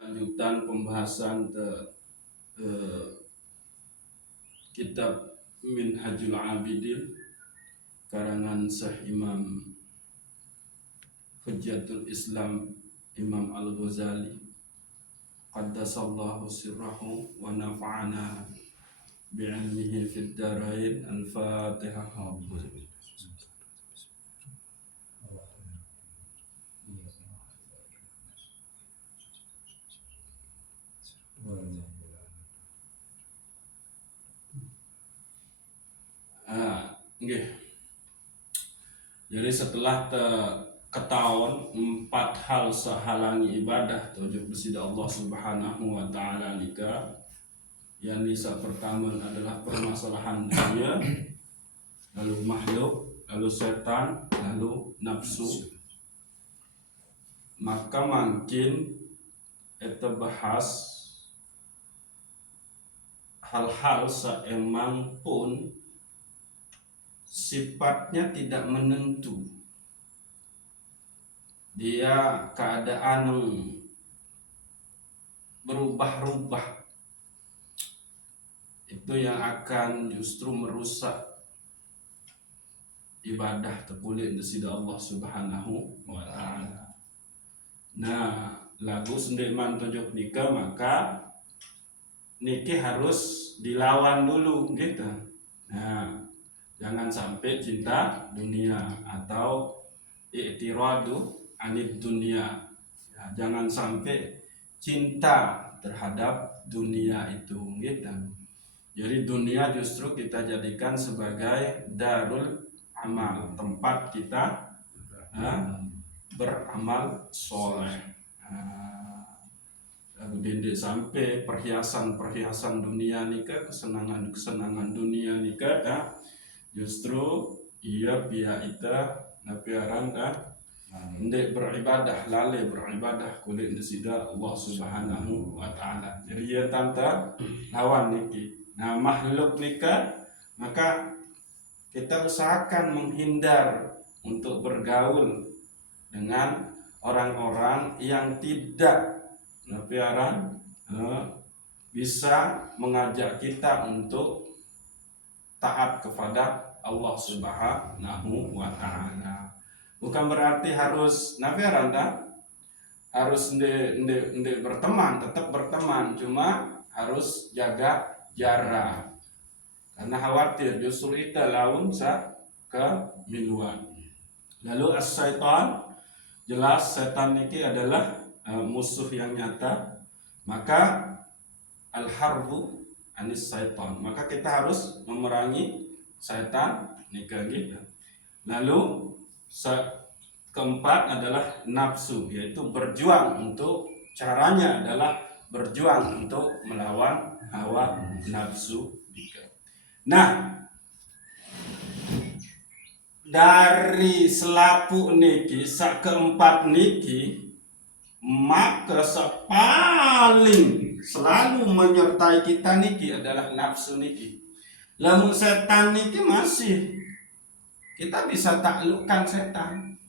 Lanjutan pembahasan kitab Minhajul Abidin karangan Syekh Imam Hujjatul Islam Imam Al-Ghazali qaddasallahu sirrahu wa nafa'ana bi'ilmihi fid darain. Al-Fatihah. Okay. Jadi setelah ketahuan 4 hal sehalangi ibadah tujuh besida Allah Subhanahu wa Ta'ala lika, yang bisa pertama adalah permasalahan dunia, lalu makhluk, lalu setan, lalu nafsu. Maka makin kita bahas hal-hal seemang pun sifatnya tidak menentu, dia keadaan berubah-ubah, itu yang akan justru merusak ibadah terkulit besida Allah Subhanahu wa Ta'ala. Nah, lagu sendeman tujuh nikah, maka niki harus dilawan dulu gitu. Nah, jangan sampai cinta dunia atau i'tiradu anid dunia. Ya, jangan sampai cinta terhadap dunia itu gitu. Jadi dunia justru kita jadikan sebagai darul amal, tempat kita beramal soleh. Lalu sampai perhiasan dunia nikah, kesenangan dunia nikah, justru ia pihak kita napiaran ndek beribadah, lalai beribadah kulit desida Allah Subhanahu wa Ta'ala. Jadi ia tanta lawan niki. Nah, makhluk nikah, maka kita usahakan menghindar untuk bergaul dengan orang-orang yang tidak napiaran bisa mengajak kita untuk taat kepada Allah Subhanahu wa Ta'ala. Bukan berarti harus nafiaran harus ndek berteman, tetap berteman, cuma harus jaga jarak. Karena khawatir justru kita laun ke miluan. Lalu as-syaitan, jelas setan ini adalah musuh yang nyata. Maka al-harbu anis syaitan, maka kita harus memerangi setan nikah gitu. Lalu keempat adalah nafsu, yaitu berjuang untuk, caranya adalah berjuang untuk melawan hawa nafsu nikah. Nah, dari selapu niki keempat niki, maka paling selalu menyertai kita niki adalah nafsu niki. Lamun setan niki masih kita bisa taklukkan setan.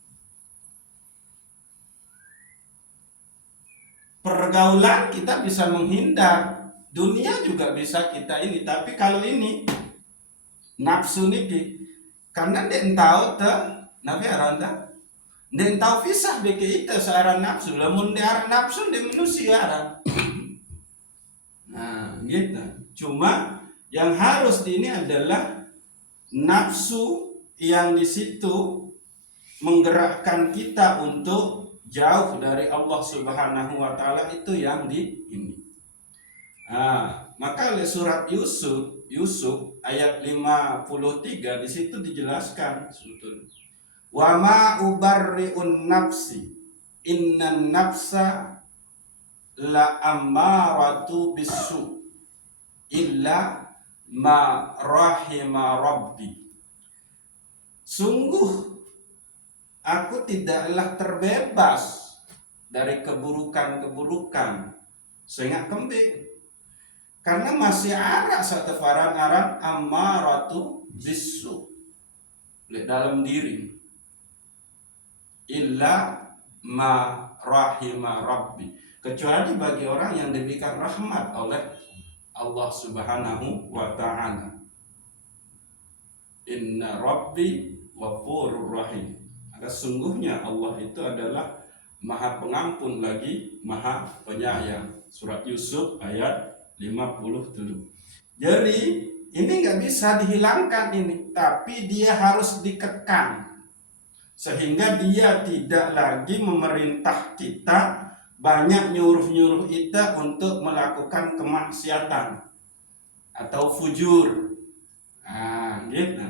Pergaulan kita bisa menghindar, dunia juga bisa kita ini. Tapi kalau ini nafsu niki, karena dia tahu nabi aranda, dia tahu pisah beki itu searah nafsu. Lamun dia arah nafsu dia manusia arah. Nah, gitu. Cuma yang harus ini adalah nafsu yang di situ menggerakkan kita untuk jauh dari Allah Subhanahu wa Ta'ala, itu yang di ini. Maka oleh surat Yusuf ayat 53 di situ dijelaskan sebetulnya. Wa ma ubarri'un nafsi innan nafsa la ammaratu bisu illa ma rahima rabbi. Sungguh aku tidaklah terbebas dari keburukan-keburukan. Sehingga kembali karena masih ada satu aran ammaratu bisu di dalam diri, illa ma rahima rabbi, kecuali bagi orang yang diberikan rahmat oleh Allah Subhanahu wa ta'ala. Inna rabbi ghafurur rahim. Ada sungguhnya Allah itu adalah Maha Pengampun lagi Maha Penyayang. Surat Yusuf ayat 57. Jadi ini nggak bisa dihilangkan ini, tapi dia harus dikekang sehingga dia tidak lagi memerintah kita, banyak nyuruh-nyuruh kita untuk melakukan kemaksiatan atau fujur. Gitu.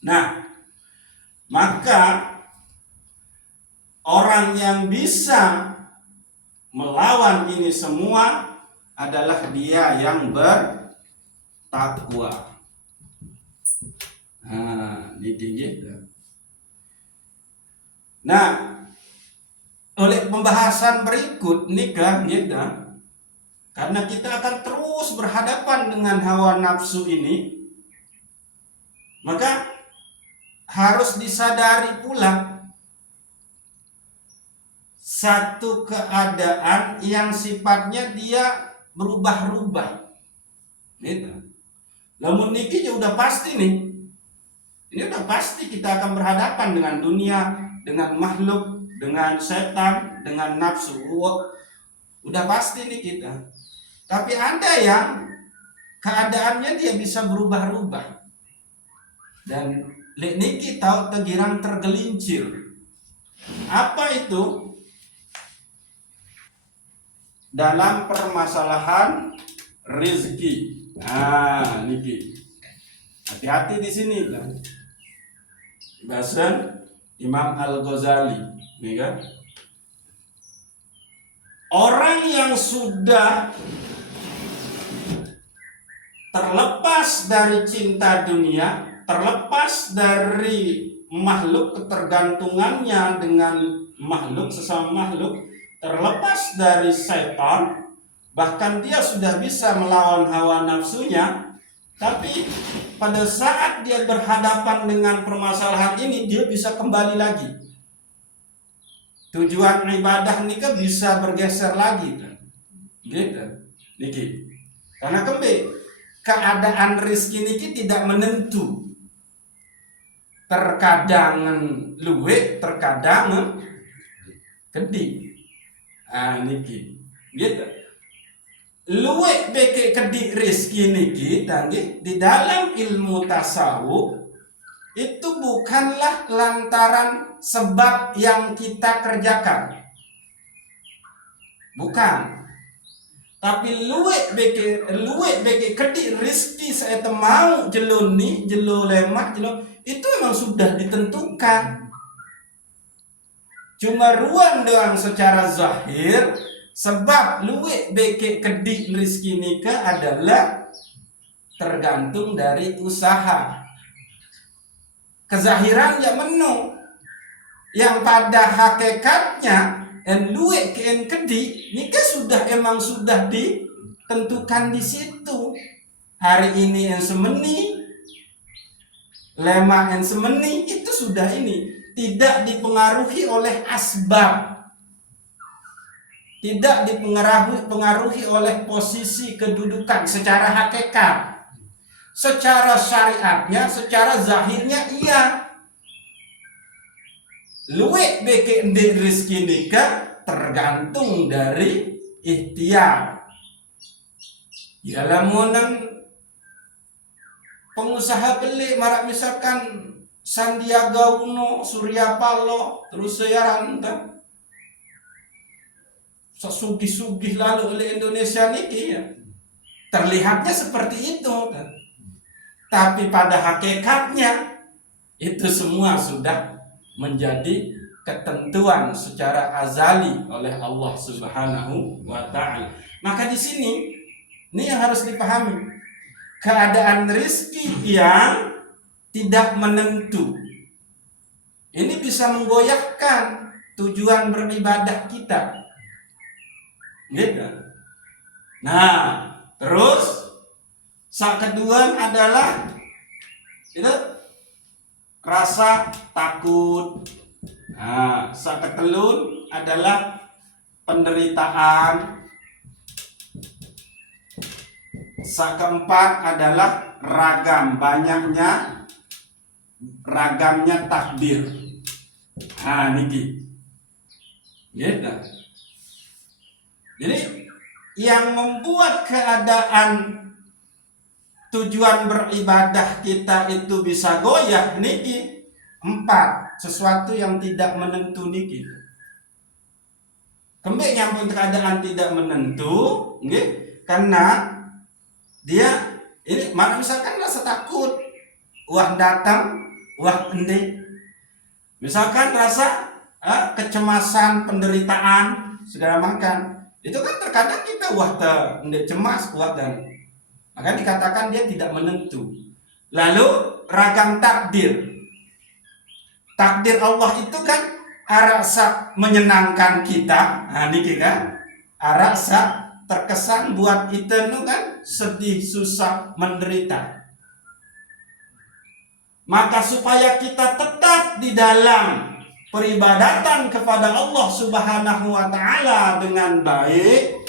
Nah, maka orang yang bisa melawan ini semua adalah dia yang bertakwa. Ini gitu. Nah, oleh pembahasan berikut nikah gitu, karena kita akan terus berhadapan dengan hawa nafsu ini, maka harus disadari pula satu keadaan yang sifatnya dia berubah-ubah gitu. Namun niki udah pasti nih, ini udah pasti kita akan berhadapan dengan dunia, dengan makhluk, dengan setan, dengan nafsu. Udah pasti nih kita. Tapi ada yang keadaannya dia bisa berubah-ubah, dan niki tahu tegirang tergelincir. Apa itu? Dalam permasalahan rezeki. Niki. Hati-hati di sini kan. Bahasa Imam Al-Ghazali, nih kan? Orang yang sudah terlepas dari cinta dunia, terlepas dari makhluk, ketergantungannya dengan makhluk, sesama makhluk, terlepas dari setan, bahkan dia sudah bisa melawan hawa nafsunya, tapi pada saat dia berhadapan dengan permasalahan ini, dia bisa kembali lagi. Tujuan ibadah ini kan bisa bergeser lagi kan? Gitu. Niki. Karena kembali keadaan rezeki niki tidak menentu. Terkadang luwe, terkadang gede. Niki. Gitu. Luwe beke kedi rezeki niki tadi di dalam ilmu tasawuf itu bukanlah lantaran sebab yang kita kerjakan, bukan. Tapi luwe beke kedi rezeki saya mau jeloni jelo lemak jelo itu memang sudah ditentukan. Cuma ruang doang secara zahir. Sebab luwe beke kedi rezeki nikah adalah tergantung dari usaha. Kezahiran ya menu. Yang pada hakikatnya luwe ke kedi nikah sudah emang sudah ditentukan di situ. Hari ini yang semeni, lema yang semeni itu sudah ini tidak dipengaruhi oleh asbab. Tidak dipengaruhi oleh posisi kedudukan secara hakikat. Secara syariatnya, secara zahirnya iya. Luwe beke ndek rezeki nikah tergantung dari ikhtiar. Ya lamunan pengusaha beli marak misalkan Sandiaga Uno, Surya Paloh, terus seyaran kan sesugih-sugih lalu oleh Indonesia ini ya. Terlihatnya seperti itu kan. Tapi pada hakikatnya itu semua sudah menjadi ketentuan secara azali oleh Allah Subhanahu wa ta'ala. Maka di sini ini yang harus dipahami. keadaan rizki yang tidak menentu. Ini bisa menggoyahkan tujuan beribadah kita. Gitu. Nah, terus sak kedua adalah itu rasa takut. Nah, sak ketelun adalah penderitaan. Sak keempat adalah ragamnya takdir. Nah, niki. Gitu. Jadi yang membuat keadaan tujuan beribadah kita itu bisa goyah niki 4, sesuatu yang tidak menentu niki. Kembali yang keadaan tidak menentu, nggih, karena dia ini mana misalkan rasa takut, wah datang, wah endi. Misalkan rasa kecemasan, penderitaan, segala macam. Itu kan terkadang kita wah cemas, wah dan maka dikatakan dia tidak menentu. Lalu ragam takdir. Takdir Allah itu kan arasa menyenangkan kita. Nah, niki kan arasa terkesan buat kita nu kan sedih, susah, menderita. Maka supaya kita tetap di dalam peribadatan kepada Allah Subhanahu wa taala dengan baik,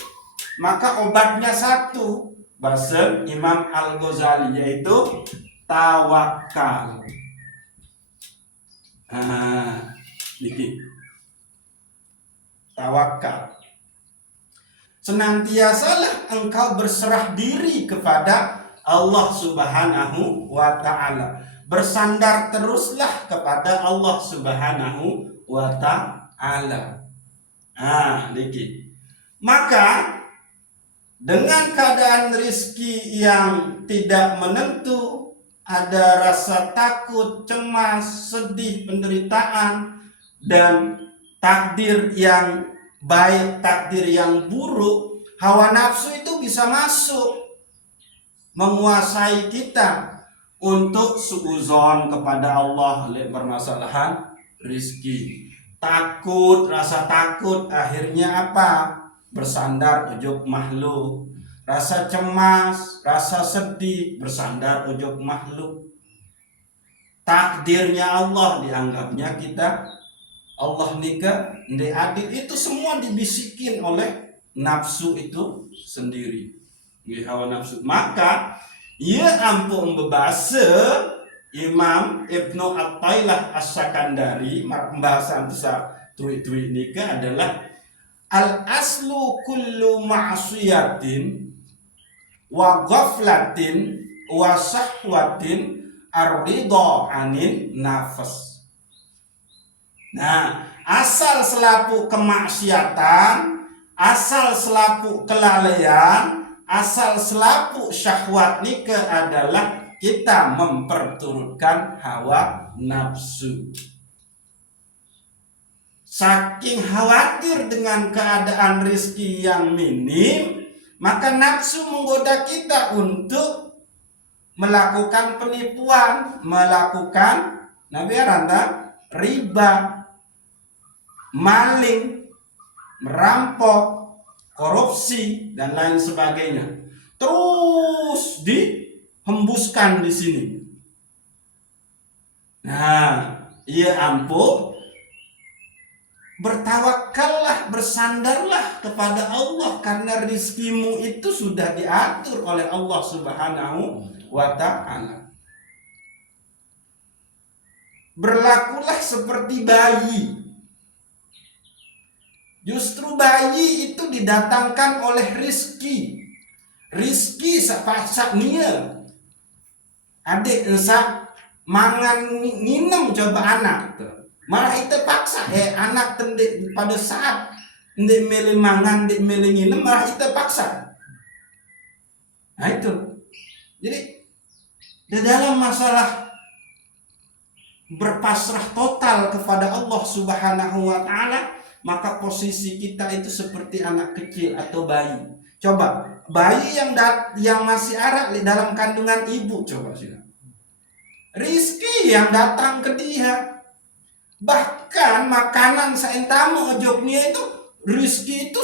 maka obatnya satu, bahasa Imam Al-Ghazali, yaitu tawakal. Niki. Tawakal. Senantiasalah engkau berserah diri kepada Allah Subhanahu wa taala. Bersandar teruslah kepada Allah Subhanahu wa taala. Niki. Maka dengan keadaan rizki yang tidak menentu, ada rasa takut, cemas, sedih, penderitaan, dan takdir yang baik, takdir yang buruk, hawa nafsu itu bisa masuk menguasai kita untuk suuzon kepada Allah oleh permasalahan rizki. Takut, rasa takut akhirnya apa? Bersandar ujug makhluk. Rasa cemas, rasa sedih, bersandar ujug makhluk. Takdirnya Allah dianggapnya kita Allah nikah, ndek adil, itu semua dibisikin oleh nafsu itu sendiri. Hawa nafsu. Maka ia ampun bebasa Imam Ibnu Athaillah As-Sakandari pembahasan bisa tuik-tuik nikah adalah al aslu kullu ma'siyatin wa ghaflatin wa sahwatin ar-ridha anin nafas. Nah, asal selaku kemaksiatan, asal selaku kelalaian, asal selaku syahwat nikah adalah kita memperturutkan hawa nafsu. Saking khawatir dengan keadaan rizki yang minim, maka nafsu menggoda kita untuk melakukan penipuan, melakukan riba, maling, merampok, korupsi, dan lain sebagainya. Terus dihembuskan di sini. Nah, ia ampun, bertawakallah, bersandarlah kepada Allah, karena rizkimu itu sudah diatur oleh Allah Subhanahu wa ta'ala. Berlakulah seperti bayi. Justru bayi itu didatangkan oleh rizki. Rizki sapak nia. Adik ensak mangan nginem coba anak. Malah itu paksa. Anak tendik pada saat ndik milih mangan, ndik milih nginem, malah itu paksa. Nah itu. Jadi di dalam masalah berpasrah total kepada Allah Subhanahu wa ta'ala, maka posisi kita itu seperti anak kecil atau bayi Coba bayi yang masih arak di dalam kandungan ibu, coba sih. Rizki yang datang ke dia. Bahkan makanan saentamu ojoknya itu rizki itu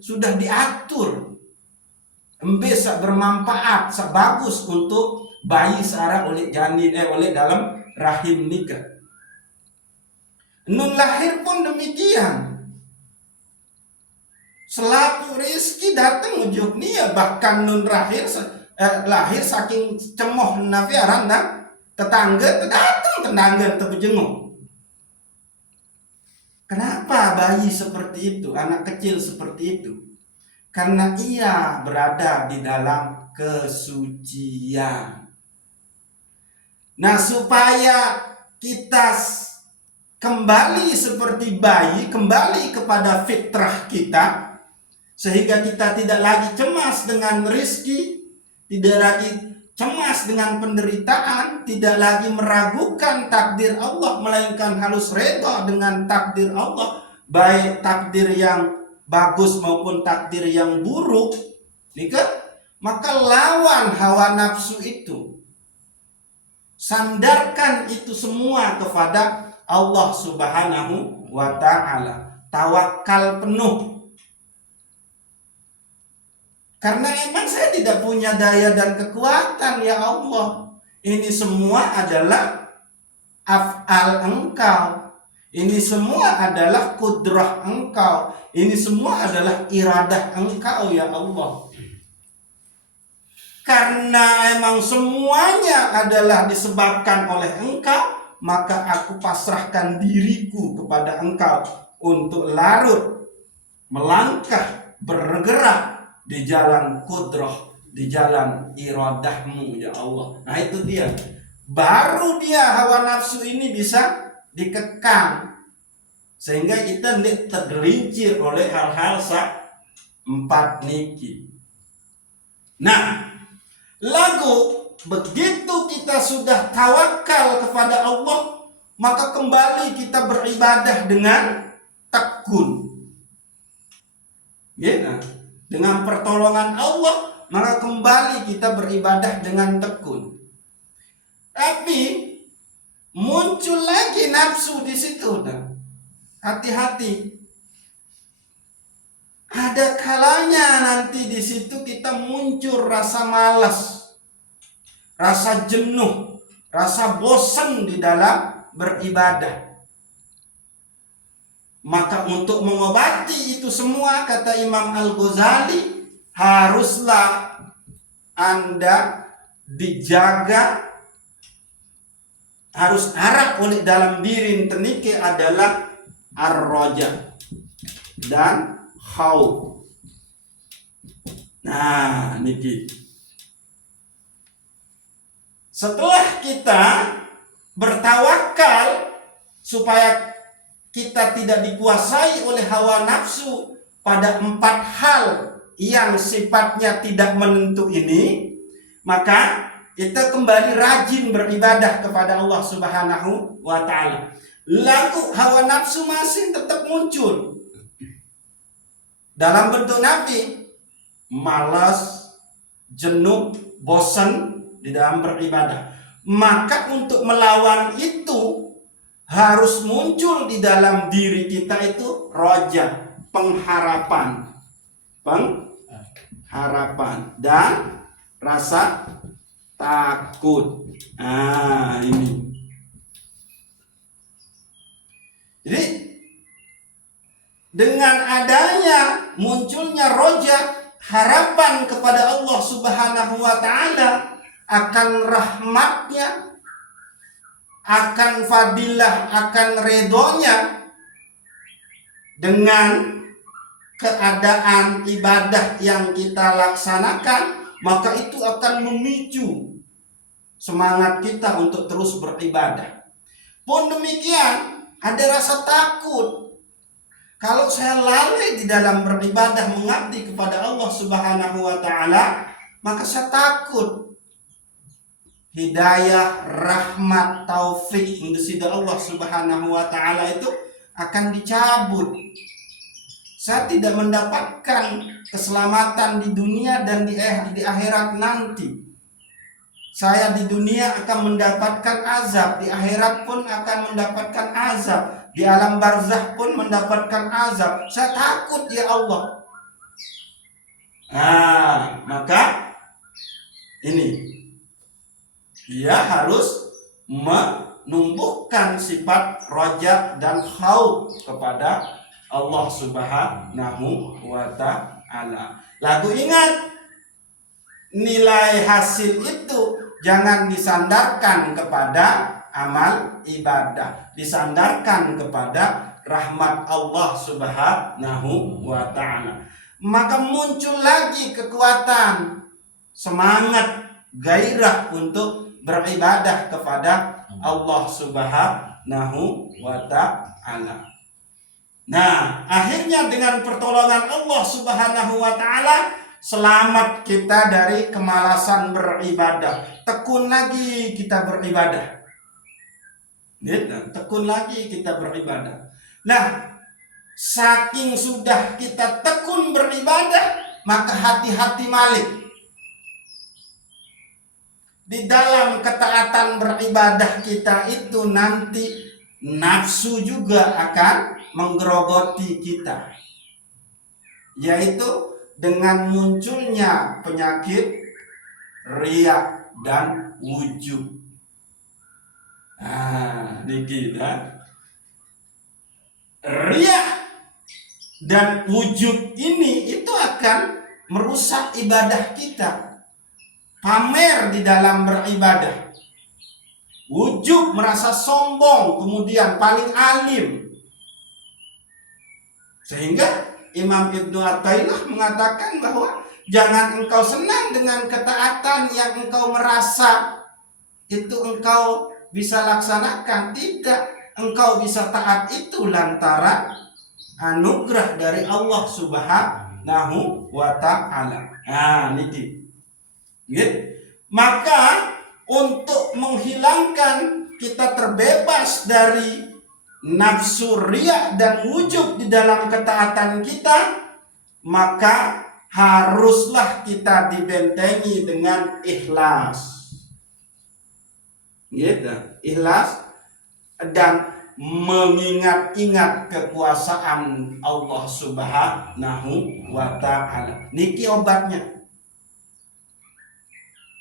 sudah diatur. Bisa bermanfaat, bagus untuk bayi searah oleh janin oleh dalam rahim nikah. Nun lahir pun demikian. Selaku rizki datang ujuk nia, bahkan nun lahir saking cemoh nabi aranda tetangga datang tetangga terjenguk. Kenapa bayi seperti itu, anak kecil seperti itu? Karena ia berada di dalam kesucian. Nah, supaya kita kembali seperti bayi, kembali kepada fitrah kita, sehingga kita tidak lagi cemas dengan rizki, tidak lagi cemas dengan penderitaan, tidak lagi meragukan takdir Allah, melainkan harus reda dengan takdir Allah, baik takdir yang bagus maupun takdir yang buruk, maka lawan hawa nafsu itu, sandarkan itu semua kepada Allah Subhanahu wa ta'ala, tawakal penuh. Karena emang saya tidak punya daya dan kekuatan, ya Allah. Ini semua adalah af'al Engkau. Ini semua adalah kudrah Engkau. Ini semua adalah iradah Engkau, ya Allah. Karena emang semuanya adalah disebabkan oleh Engkau, maka aku pasrahkan diriku kepada Engkau untuk larut, melangkah, bergerak di jalan kudrah, di jalan iradahmu, ya Allah. Nah itu dia. Baru dia hawa nafsu ini bisa dikekang, sehingga kita tidak tergelincir oleh hal-hal empat niki. Nah, lagu begitu kita sudah tawakal kepada Allah, maka kembali kita beribadah dengan tekun. Ya, dengan pertolongan Allah, maka kembali kita beribadah dengan tekun. Tapi muncul lagi nafsu di situ. Hati-hati. Ada kalanya nanti di situ kita muncul rasa malas, rasa jenuh, rasa bosan di dalam beribadah. Maka untuk mengobati itu semua, kata Imam Al-Ghazali, haruslah Anda dijaga, harus arak oleh dalam diri tenike adalah ar-raja dan khauf. Nah, niki. Setelah kita bertawakal supaya kita tidak dikuasai oleh hawa nafsu pada 4 hal yang sifatnya tidak menentu ini, maka kita kembali rajin beribadah kepada Allah Subhanahu wa ta'ala. Lalu hawa nafsu masih tetap muncul dalam bentuk nabi, malas, jenuh, bosan di dalam beribadah. Maka untuk melawan itu harus muncul di dalam diri kita itu roja, pengharapan dan rasa takut. Ini. Jadi dengan adanya munculnya roja, harapan kepada Allah Subhanahu wa ta'ala akan rahmatnya, akan fadilah, akan redonya, dengan keadaan ibadah yang kita laksanakan, maka itu akan memicu semangat kita untuk terus beribadah. Pun demikian, ada rasa takut. Kalau saya lalai di dalam beribadah mengabdi kepada Allah Subhanahu wa ta'ala, maka saya takut hidayah, rahmat, taufik dari Allah Subhanahu wa ta'ala itu akan dicabut. saya tidak mendapatkan keselamatan di dunia dan di akhirat nanti. Saya di dunia akan mendapatkan azab, di akhirat pun akan mendapatkan azab, di alam barzakh pun mendapatkan azab. Saya takut ya Allah. Nah, maka ini dia harus menumbuhkan sifat roja dan khauf kepada Allah Subhanahu wa ta'ala. Lalu ingat, nilai hasil itu jangan disandarkan kepada amal ibadah, disandarkan kepada rahmat Allah Subhanahu wa ta'ala. Maka muncul lagi kekuatan, semangat, gairah untuk beribadah kepada Allah Subhanahu wa ta'ala. Nah, akhirnya dengan pertolongan Allah Subhanahu wa ta'ala, selamat kita dari kemalasan beribadah. Tekun lagi kita beribadah. Tekun lagi kita beribadah. Nah, saking sudah kita tekun beribadah, maka hati-hati malik. Di dalam ketaatan beribadah kita itu nanti nafsu juga akan menggerogoti kita, yaitu dengan munculnya penyakit riya dan ujub. Dikit riya dan wujud ini itu akan merusak ibadah kita. Pamer di dalam beribadah, wujud merasa sombong, kemudian paling alim. Sehingga Imam Ibnu Athaillah mengatakan bahwa jangan engkau senang dengan ketaatan yang engkau merasa itu engkau bisa laksanakan. Tidak, engkau bisa taat itu lantaran anugerah dari Allah Subhanahu wa ta'ala. Niki. Maka untuk menghilangkan kita terbebas dari nafsu riya dan wujud di dalam ketaatan kita, maka haruslah kita dibentengi dengan ikhlas. Ikhlas dan mengingat-ingat kekuasaan Allah Subhanahu wa ta'ala. Niki obatnya.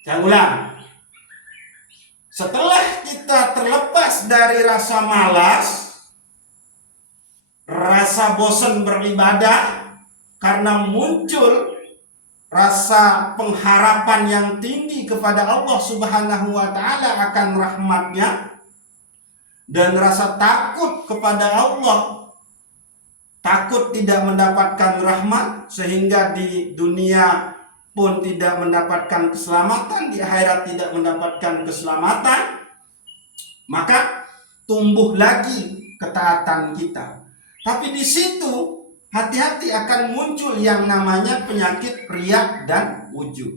Saya ulang. Setelah kita terlepas dari rasa malas, rasa bosan beribadah, karena muncul rasa pengharapan yang tinggi kepada Allah Subhanahu wa ta'ala akan rahmatnya, dan rasa takut kepada Allah, takut tidak mendapatkan rahmat, sehingga di dunia pun tidak mendapatkan keselamatan, di akhirat tidak mendapatkan keselamatan, maka tumbuh lagi ketaatan kita. Tapi di situ hati-hati akan muncul yang namanya penyakit riya dan ujub.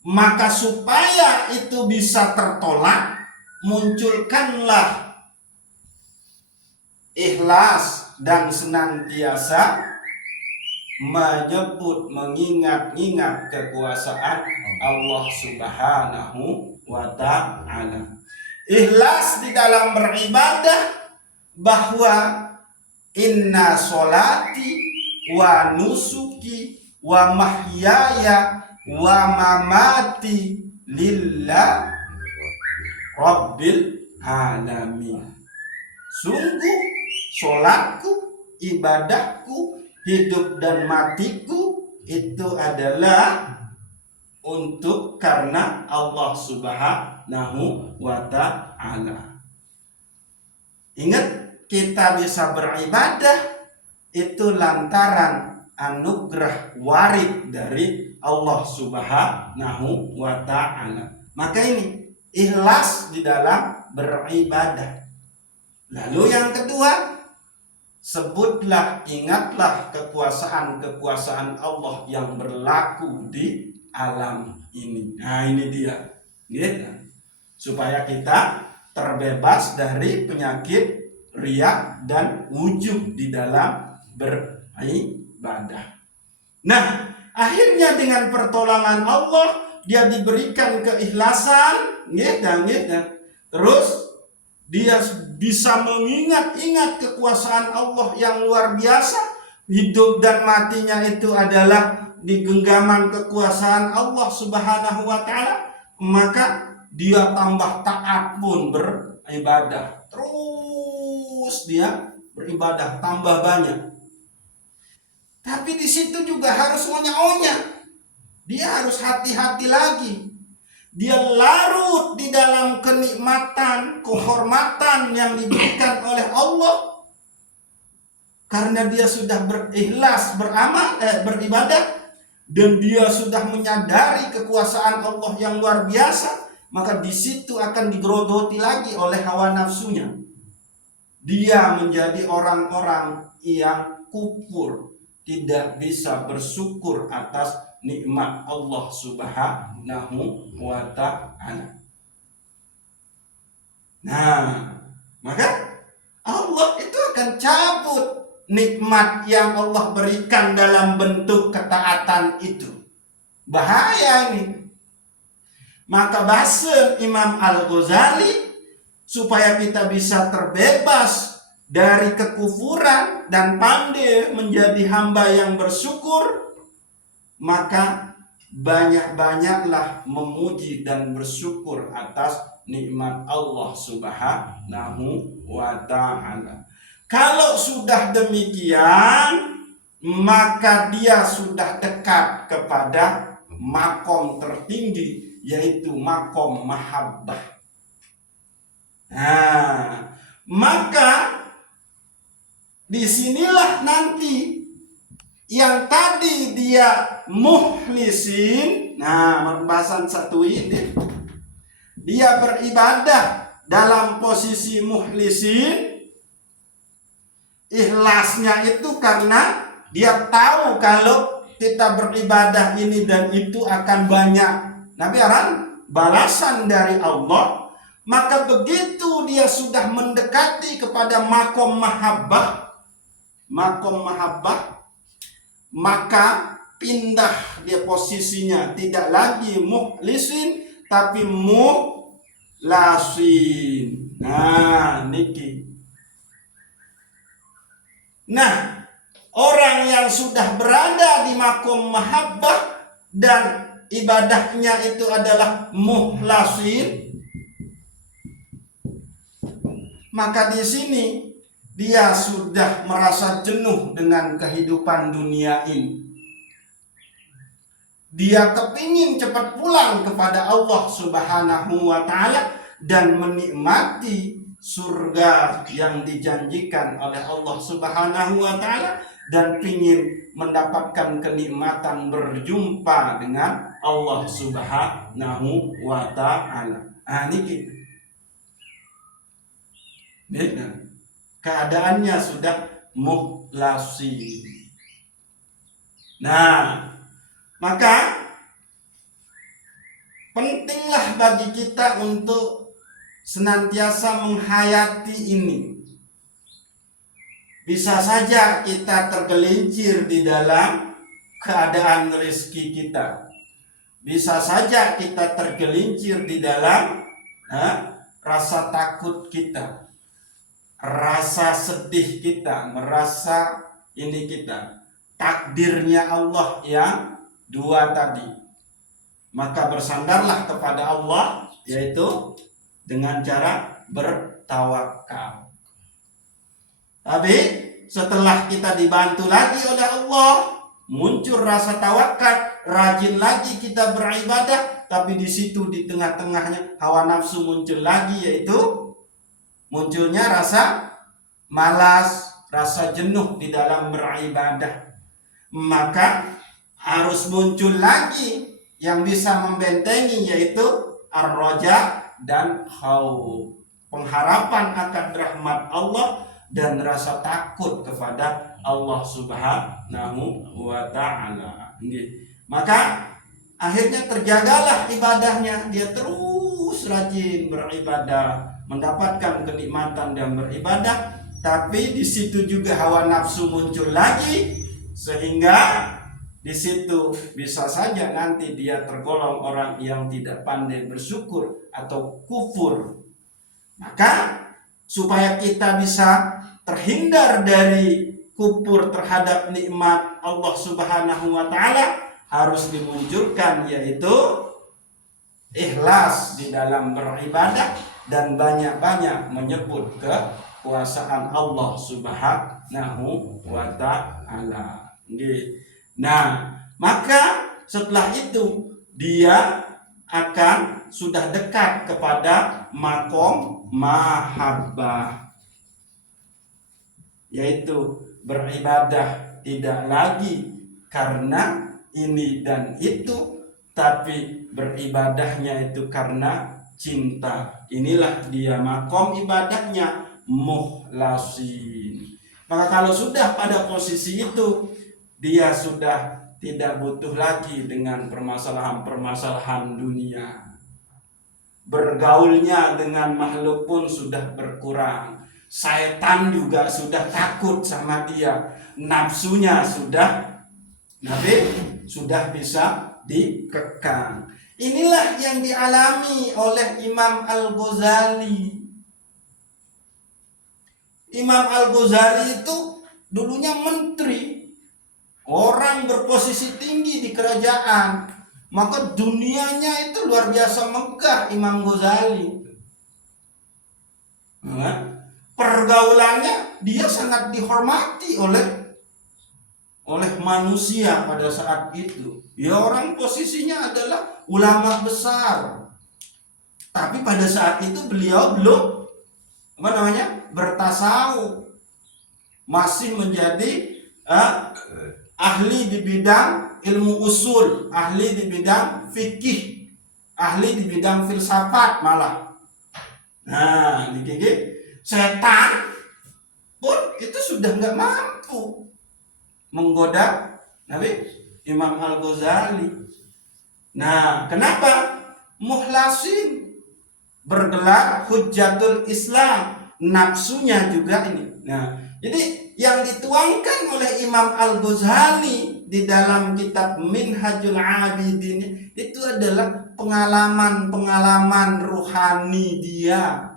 Maka supaya itu bisa tertolak, munculkanlah ikhlas dan senantiasa menyebut, mengingat-ingat kekuasaan Allah Subhanahu wa ta'ala. Ikhlas di dalam beribadah, bahwa inna sholati wa nusuki wa mahyaya wa mamati lillah rabbil alamin. Sungguh sholatku, ibadahku, hidup dan matiku itu adalah untuk karena Allah Subhanahu wa ta'ala. Ingat, kita bisa beribadah itu lantaran anugerah warid dari Allah Subhanahu wa ta'ala. Maka ini ikhlas di dalam beribadah. Lalu yang kedua, sebutlah, ingatlah kekuasaan-kekuasaan Allah yang berlaku di alam ini. Ini dia, gitu. Supaya kita terbebas dari penyakit riya dan ujub di dalam ibadah. Nah, akhirnya dengan pertolongan Allah dia diberikan keikhlasan, terus dia bisa mengingat-ingat kekuasaan Allah yang luar biasa. Hidup dan matinya itu adalah di genggaman kekuasaan Allah Subhanahu wa taala, maka dia tambah taat pun beribadah. Terus dia beribadah tambah banyak. Tapi di situ juga harus onya-onya. Dia harus hati-hati lagi. Dia larut di dalam kenikmatan, kehormatan yang diberikan oleh Allah. Karena dia sudah berikhlas beribadah, dan dia sudah menyadari kekuasaan Allah yang luar biasa, maka di situ akan digerogoti lagi oleh hawa nafsunya. Dia menjadi orang-orang yang kufur, tidak bisa bersyukur atas nikmat Allah Subhanahu wa ta'ala. Nah, maka Allah itu akan cabut nikmat yang Allah berikan dalam bentuk ketaatan itu. Bahaya ini. Maka bahasa Imam Al-Ghazali, supaya kita bisa terbebas dari kekufuran dan pandai menjadi hamba yang bersyukur, maka banyak-banyaklah memuji dan bersyukur atas nikmat Allah Subhanahu wa ta'ala. Kalau sudah demikian, maka dia sudah dekat kepada makom tertinggi, yaitu makom mahabbah. Nah, maka disinilah nanti yang tadi dia mukhlisin. Nah, pembahasan satu ini, dia beribadah dalam posisi mukhlisin. Ikhlasnya itu karena dia tahu kalau kita beribadah ini dan itu akan banyak balasan dari Allah. Maka begitu dia sudah mendekati kepada makom mahabbah, maka pindah dia posisinya, tidak lagi mukhlisin tapi mukhlasin. Nah, niki. Nah, orang yang sudah berada di makom mahabbah dan ibadahnya itu adalah mukhlasin, maka di sini dia sudah merasa jenuh dengan kehidupan dunia ini. Dia kepingin cepat pulang kepada Allah Subhanahu wa ta'ala dan menikmati surga yang dijanjikan oleh Allah Subhanahu wa ta'ala, dan pingin mendapatkan kenikmatan berjumpa dengan Allah Subhanahu wa ta'ala. Ini keadaannya sudah mukhlasi. Nah, maka pentinglah bagi kita untuk senantiasa menghayati ini. Bisa saja kita tergelincir di dalam keadaan rezeki kita. Bisa saja kita tergelincir di dalam rasa takut kita, rasa sedih kita, merasa ini kita. Takdirnya Allah yang dua tadi. Maka bersandarlah kepada Allah, yaitu dengan cara bertawakal. Tapi setelah kita dibantu lagi oleh Allah, muncul rasa tawakal, rajin lagi kita beribadah, tapi di situ di tengah-tengahnya hawa nafsu muncul lagi, yaitu munculnya rasa malas, rasa jenuh di dalam beribadah. Maka harus muncul lagi yang bisa membentengi, yaitu ar-raja dan khauf, pengharapan akan rahmat Allah dan rasa takut kepada Allah Subhanahu wa ta'ala. Maka akhirnya terjagalah ibadahnya, dia terus rajin beribadah, mendapatkan kenikmatan dan beribadah. Tapi di situ juga hawa nafsu muncul lagi, Sehingga di situ bisa saja nanti dia tergolong orang yang tidak pandai bersyukur atau kufur. Maka supaya kita bisa terhindar dari kufur terhadap nikmat Allah Subhanahu wa taala, harus dimunculkan yaitu ikhlas di dalam beribadah dan banyak-banyak menyebut kekuasaan Allah Subhanahu wa taala. Nah, maka setelah itu dia akan sudah dekat kepada makom mahabbah, yaitu beribadah tidak lagi karena ini dan itu, tapi beribadahnya itu karena cinta. Inilah dia makom ibadahnya mukhlasin. Maka kalau sudah pada posisi itu, dia sudah tidak butuh lagi dengan permasalahan-permasalahan dunia. Bergaulnya dengan makhluk pun sudah berkurang. Setan juga sudah takut sama dia. Nafsunya sudah bisa dikekang. Inilah yang dialami oleh Imam Al-Ghazali. Imam Al-Ghazali itu dulunya menteri, orang berposisi tinggi di kerajaan, maka dunianya itu luar biasa megah Imam Ghazali. Pergaulannya dia sangat dihormati oleh manusia pada saat itu. Ya, orang posisinya adalah ulama besar. Tapi pada saat itu beliau belum bertasawuf, masih menjadi ahli di bidang ilmu usul, ahli di bidang fikih, ahli di bidang filsafat malah. Nah, setan pun itu sudah nggak mampu menggoda Nabi Imam Al-Ghazali. Nah, kenapa? Mukhlasin, bergelar Hujjatul Islam, nafsunya juga ini. Nah, jadi yang dituangkan oleh Imam Al-Ghazali di dalam kitab Minhajul Abidin itu adalah pengalaman-pengalaman ruhani dia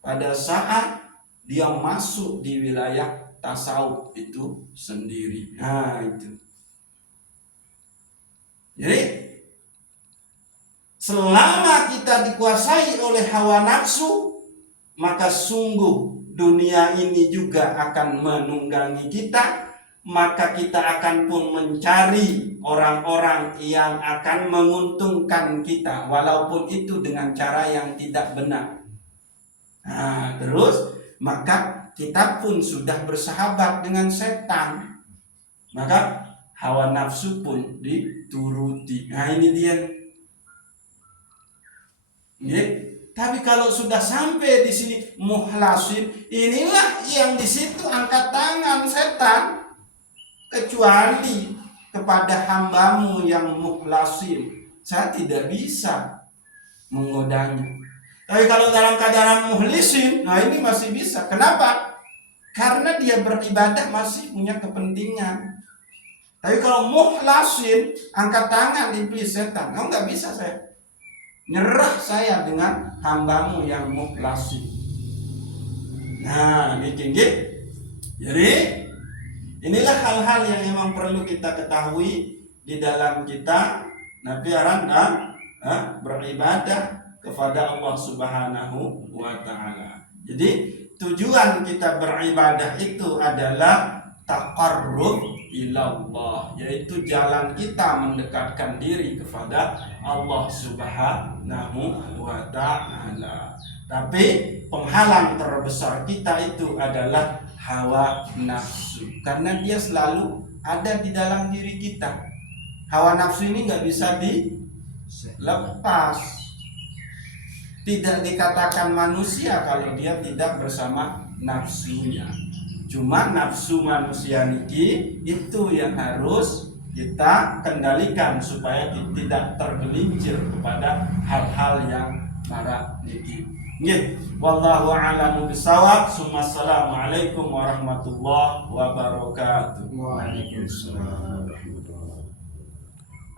pada saat dia masuk di wilayah tasawuf itu sendiri. Nah, itu. Jadi selama kita dikuasai oleh hawa nafsu, maka sungguh dunia ini juga akan menunggangi kita. Maka kita akan pun mencari orang-orang yang akan menguntungkan kita, walaupun itu dengan cara yang tidak benar. Nah, terus maka kita pun sudah bersahabat dengan setan, maka hawa nafsu pun dituruti. Nah, ini dia. Tapi kalau sudah sampai di sini mukhlasin, inilah yang di situ angkat tangan setan, kecuali kepada hambamu yang mukhlasin, saya tidak bisa menggodanya. Tapi kalau dalam keadaan mukhlisin, nah ini masih bisa. Kenapa? Karena dia beribadah masih punya kepentingan. Tapi kalau mukhlasin, angkat tangan iblis setan, nggak bisa saya. Nyerah saya dengan hambamu yang mukhlasin. Nah, jadi inilah hal-hal yang memang perlu kita ketahui di dalam kita nabiaran dan beribadah kepada Allah Subhanahu wa taala. Jadi tujuan kita beribadah itu adalah taqarrub ilallah, yaitu jalan kita mendekatkan diri kepada Allah Subhanahu wa taala. Tapi penghalang terbesar kita itu adalah hawa nafsu, karena dia selalu ada di dalam diri kita. Hawa nafsu ini nggak bisa dilepas. Tidak dikatakan manusia kalau dia tidak bersama nafsunya. Cuma nafsu manusia niki itu yang harus kita kendalikan supaya kita tidak tergelincir kepada hal-hal yang para niki. Nggih, wallahu a'lamu bissawab. Assalamualaikum warahmatullahi wabarakatuh. Waalaikumsalam warahmatullahi wabarakatuh.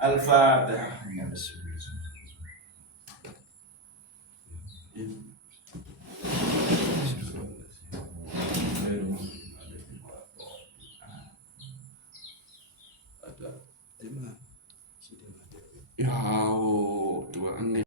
Al-Fatihah. Ya, Tuhan.